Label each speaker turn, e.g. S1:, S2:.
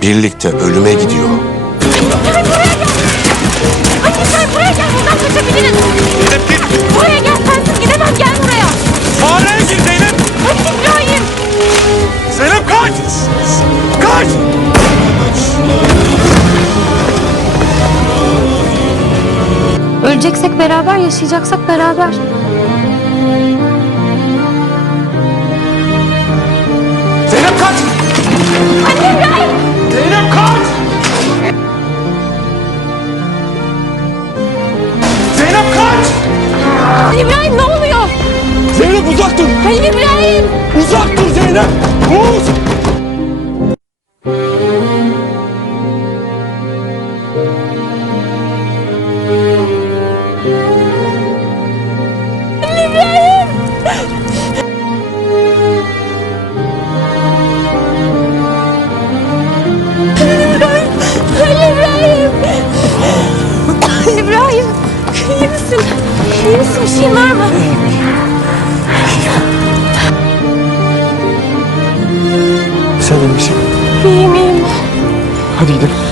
S1: birlikte ölüme gidiyor.
S2: Sen buraya gel. Hadi sen buraya gel. Buradan kaçabiliriz.
S3: Zeynep git.
S2: Buraya gel. Sensiz gidemem. Gel buraya.
S3: Mağaraya gir Zeynep.
S2: Hadi İbrahim.
S3: Zeynep kaç. Kaç.
S2: Öleceksek beraber, yaşayacaksak beraber.
S3: Zeynep kaç.
S2: Anne İbrahim.
S3: Zeynep kaç. Zeynep kaç.
S2: İbrahim ne oluyor?
S3: Zeynep uzak dur.
S2: Halil İbrahim.
S3: Uzak dur Zeynep. Uz.
S2: Halil İbrahim. Halil İbrahim. Halil İbrahim. Halil İbrahim. İyi misin? İyi misin? Bir şeyin var mı?
S3: Sen iyi misin?
S2: İyiyim iyiyim.
S3: Hadi gidelim.